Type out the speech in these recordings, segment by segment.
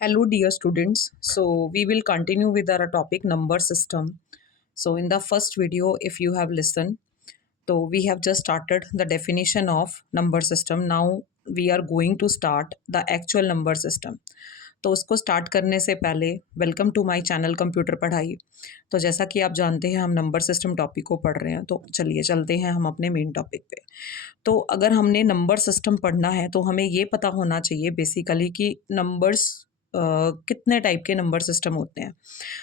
Hello, dear students. So, we will continue with our topic number system. So, in the first video, if you have listened, so we have just started the definition of number system. Now, we are going to start the actual number system. तो उसको start करने से पहले welcome to my channel computer पढ़ाई। तो जैसा कि आप जानते हैं हम नंबर सिस्टम टॉपिक को पढ़ रहे हैं, तो चलिए चलते हैं हम अपने मेन टॉपिक पे। तो अगर हमने नंबर सिस्टम पढ़ना है तो हमें ये पता होना चाहिए बेसिकली कि नंबर्स कितने टाइप के नंबर सिस्टम होते हैं।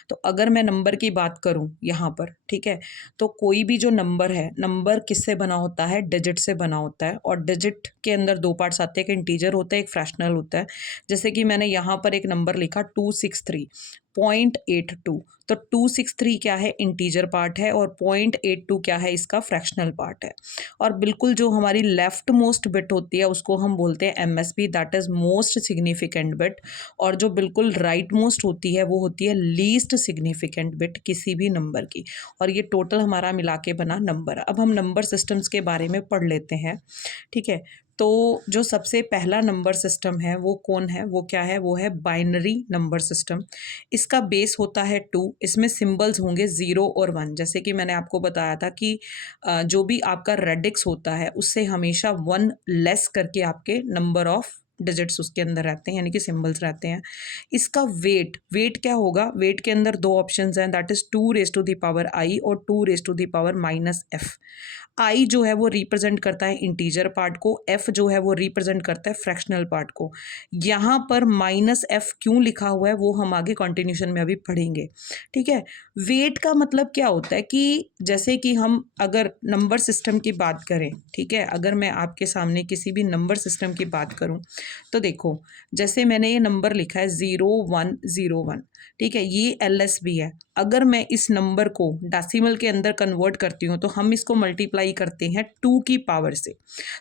तो अगर मैं नंबर की बात करूं यहाँ पर, ठीक है, तो कोई भी जो नंबर है, नंबर किससे बना होता है? डिजिट से बना होता है। और डिजिट के अंदर दो पार्ट्स आते हैं, एक इंटीजर होता है, एक फ्रैक्शनल होता है। जैसे कि मैंने यहाँ पर एक नंबर लिखा 263.82, तो 263 क्या है? इंटीजर पार्ट है, और 0.82 क्या है? इसका फ्रैक्शनल पार्ट है। और बिल्कुल जो हमारी लेफ्ट मोस्ट बिट होती है उसको हम बोलते हैं MSB, that is most significant bit. और जो बिल्कुल राइट मोस्ट होती है वो होती है लीस्ट सिग्निफिकेंट बिट किसी भी नंबर की। और ये टोटल हमारा मिला के बना नंबर। अब हम नंबर सिस्टम्स के बारे में पढ़ लेते हैं, ठीक है। तो जो सबसे पहला नंबर सिस्टम है वो कौन है, वो क्या है? वो है बाइनरी नंबर सिस्टम। इसका बेस होता है 2, इसमें सिंबल्स होंगे 0 और 1। जैसे कि मैंने आपको बताया था कि जो भी आपका रेडिक्स होता है उससे हमेशा 1 लेस करके आपके नंबर ऑफ डिजिट्स उसके अंदर रहते हैं, यानी कि सिंबल्स रहते हैं। इसका वेट क्या होगा? वेट के अंदर दो ऑप्शंस हैं, that is 2 raised to the power i और 2 raised to the power-f। आई जो है वो रिप्रेजेंट करता है इंटीजर पार्ट को, एफ जो है वो रिप्रेजेंट करता है फ्रैक्शनल पार्ट को। यहाँ पर -f क्यों लिखा हुआ है वो हम आगे कंटिन्यूशन में अभी पढ़ेंगे, ठीक है। वेट का मतलब क्या होता है कि जैसे कि हम अगर नंबर सिस्टम की बात करें, ठीक है, अगर मैं आपके सामने किसी भी नंबर सिस्टम की बात करूं तो देखो, जैसे मैंने ये नंबर लिखा है 0101, ठीक है, ये LSB है। अगर मैं इस नंबर को डेसिमल के अंदर कन्वर्ट करती हूँ तो हम इसको मल्टीप्लाई करते हैं 2 की पावर से।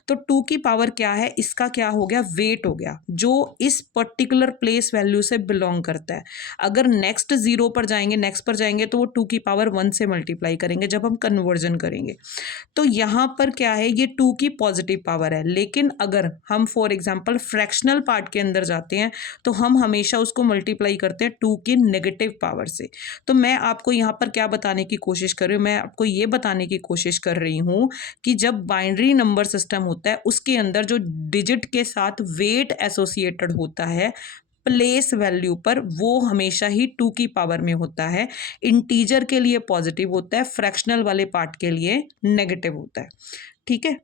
तो 2 की पावर क्या है? इसका क्या हो गया? वेट हो गया, जो इस पर्टिकुलर प्लेस वैल्यू से बिलोंग करता है। अगर नेक्स्ट 0 पर जाएंगे, नेक्स्ट पर जाएंगे, तो वो 2 की पावर 1 से मल्टीप्लाई करेंगे जब हम कन्वर्जन करेंगे। तो यहाँ पर क्या है? ये 2 की पॉजिटिव पावर है। लेकिन अगर हम फॉर एग्जांपल फ्रैक्शनल पार्ट के अंदर जाते हैं तो हम हमेशा उसको मल्टीप्लाई करते हैं 2 की नेगेटिव पावर से। तो मैं आपको यहाँ पर क्या बताने की कोशिश कर रही हूँ? मैं आपको ये बताने की कोशिश कर रही हूँ कि जब बाइनरी नंबर सिस्टम होता है उसके अंदर जो डिजिट के साथ वेट एसोसिएटेड होता है प्लेस वैल्यू पर, वो हमेशा ही 2 की पावर में होता है। इंटीजर के लिए पॉजिटिव होता है, फ्रैक्शनल वाले पार्ट के लिए नेगेटिव होता है, ठीक है।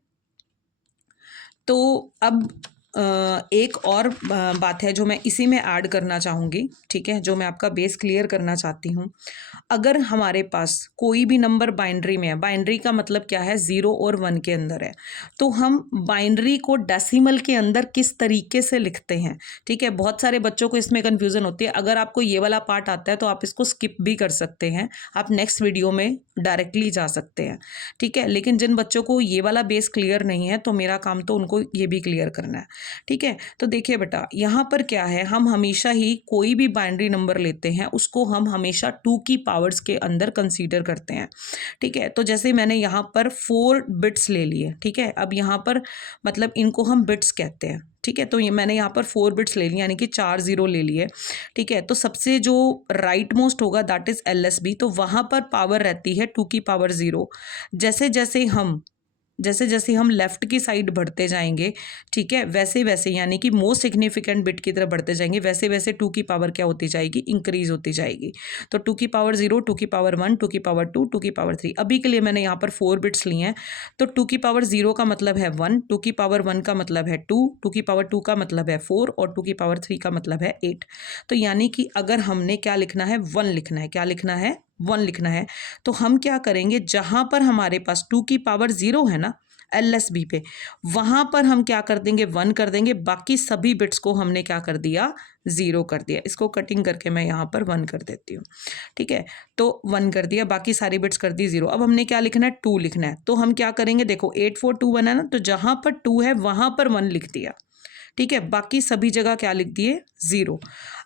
तो अब एक और बात है जो मैं इसी में ऐड करना चाहूँगी, ठीक है, जो मैं आपका बेस क्लियर करना चाहती हूँ। अगर हमारे पास कोई भी नंबर बाइनरी में है, बाइनरी का मतलब क्या है? 0 और 1 के अंदर है, तो हम बाइनरी को डेसिमल के अंदर किस तरीके से लिखते हैं, ठीक है। बहुत सारे बच्चों को इसमें कन्फ्यूज़न होती है। अगर आपको ये वाला पार्ट आता है तो आप इसको स्किप भी कर सकते हैं, आप नेक्स्ट वीडियो में डायरेक्टली जा सकते हैं, ठीक है। लेकिन जिन बच्चों को ये वाला बेस क्लियर नहीं है तो मेरा काम तो उनको ये भी क्लियर करना है, ठीक है। तो देखिए बेटा, यहाँ पर क्या है, हम हमेशा ही कोई भी बाइनरी नंबर लेते हैं उसको हम हमेशा 2 की पावर्स के अंदर कंसीडर करते हैं, ठीक है। तो जैसे मैंने यहाँ पर 4 बिट्स ले लिए, ठीक है। अब यहाँ पर मतलब इनको हम बिट्स कहते हैं, ठीक है। तो ये मैंने यहाँ पर 4 बिट्स ले लिए, यानी कि 4 0 ले लिए, ठीक है। तो सबसे जो राइट मोस्ट होगा दैट इज LSB, तो वहाँ पर पावर रहती है 2 की पावर 0। जैसे जैसे हम लेफ्ट की साइड बढ़ते जाएंगे, ठीक है, वैसे वैसे यानी कि मोस्ट सिग्निफिकेंट बिट की तरफ बढ़ते जाएंगे, वैसे वैसे 2 की पावर क्या होती जाएगी? इंक्रीज होती जाएगी। तो 2 की पावर 0, 2 की पावर 1, 2 की पावर 2, 2 की पावर 3। अभी के लिए मैंने यहाँ पर 4 बिट्स लिए हैं। तो 2 की पावर 0 का मतलब है 1, 2 की पावर 1 का मतलब है 2, 2 की पावर 2 का मतलब है 4 और 2 की पावर 3 का मतलब है 8। तो यानी कि अगर हमने क्या लिखना है? 1 लिखना है। क्या लिखना है? 1 लिखना है। तो हम क्या करेंगे, जहाँ पर हमारे पास 2 की पावर 0 है ना LSB पे, वहां पर हम क्या कर देंगे? 1 कर देंगे। बाकी सभी बिट्स को हमने क्या कर दिया? 0 कर दिया। इसको कटिंग करके मैं यहाँ पर 1 कर देती हूँ, ठीक है। तो 1 कर दिया, बाकी सारी बिट्स कर दी 0। अब हमने क्या लिखना है? 2 लिखना है। तो हम क्या करेंगे? देखो 8 4 2 1 है ना, तो जहां पर 2 है वहां पर 1 लिख दिया, ठीक है। बाकी सभी जगह क्या लिख दिए? 0।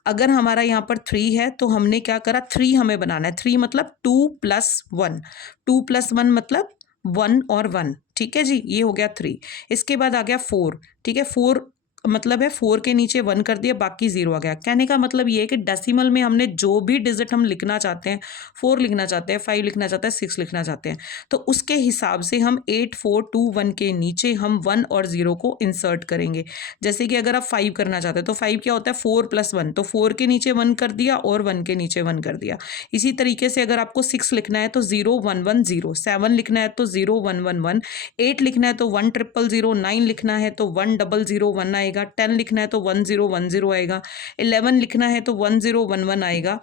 अगर हमारा यहाँ पर 3 है तो हमने क्या करा? 3 हमें बनाना है। 3 मतलब 2 + 1, 2 + 1 मतलब 1 और 1, ठीक है जी, ये हो गया 3। इसके बाद आ गया 4, ठीक है। 4 मतलब है 4 के नीचे 1 कर दिया, बाकी 0 आ गया। कहने का मतलब ये है कि डेसिमल में हमने जो भी डिजिट हम लिखना चाहते हैं, 4 लिखना चाहते हैं, 5 लिखना चाहते हैं, 6 लिखना चाहते हैं, तो उसके हिसाब से हम 8 4 2 1 के नीचे हम 1 और 0 को इंसर्ट करेंगे। जैसे कि अगर आप 5 करना चाहते हैं तो 5 क्या होता है 4 + 1, तो 4 के नीचे 1 कर दिया और 1 के नीचे 1 कर दिया। इसी तरीके से अगर आपको 6 लिखना है तो 0 1 1 0, 7 लिखना है तो 0 1 1 1, 8 लिखना है तो 1 0 0 0, 9 लिखना है तो 1 0 0 1 आएगा, 10 लिखना है तो 1 0 1 0 आएगा, 11 लिखना है तो 1 0 1 1 आएगा,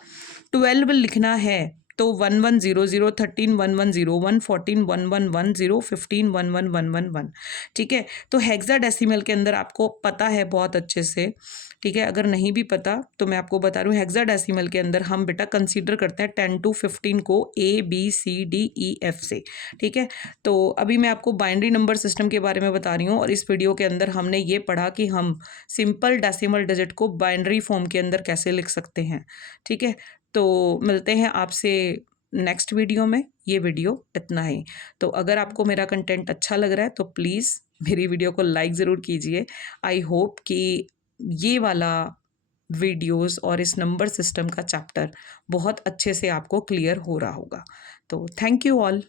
12 लिखना है तो 1 1 0 0, 13 1 1 0 1, 14 1 1 1 0, 15 1 1 1 1 1। ठीक है, तो हेक्साडेसिमल के अंदर आपको पता है बहुत अच्छे से। ठीक है, अगर नहीं भी पता तो मैं आपको बता रही हूँ, हेक्साडेसिमल के अंदर हम बेटा कंसीडर करते हैं 10 to 15 को ABCDEF से। ठीक है, तो अभी मैं आपको बाइनरी नंबर सिस्टम के बारे में बता रही हूँ, और इस वीडियो के अंदर हमने ये पढ़ा कि हम सिंपल डेसिमल डिजिट को बाइनरी फॉर्म के अंदर कैसे लिख सकते हैं। ठीक है, तो मिलते हैं आपसे नेक्स्ट वीडियो में। ये वीडियो इतना ही। तो अगर आपको मेरा कंटेंट अच्छा लग रहा है तो प्लीज़ मेरी वीडियो को लाइक ज़रूर कीजिए। आई होप कि ये वाला वीडियोस और इस नंबर सिस्टम का चैप्टर बहुत अच्छे से आपको क्लियर हो रहा होगा। तो थैंक यू ऑल।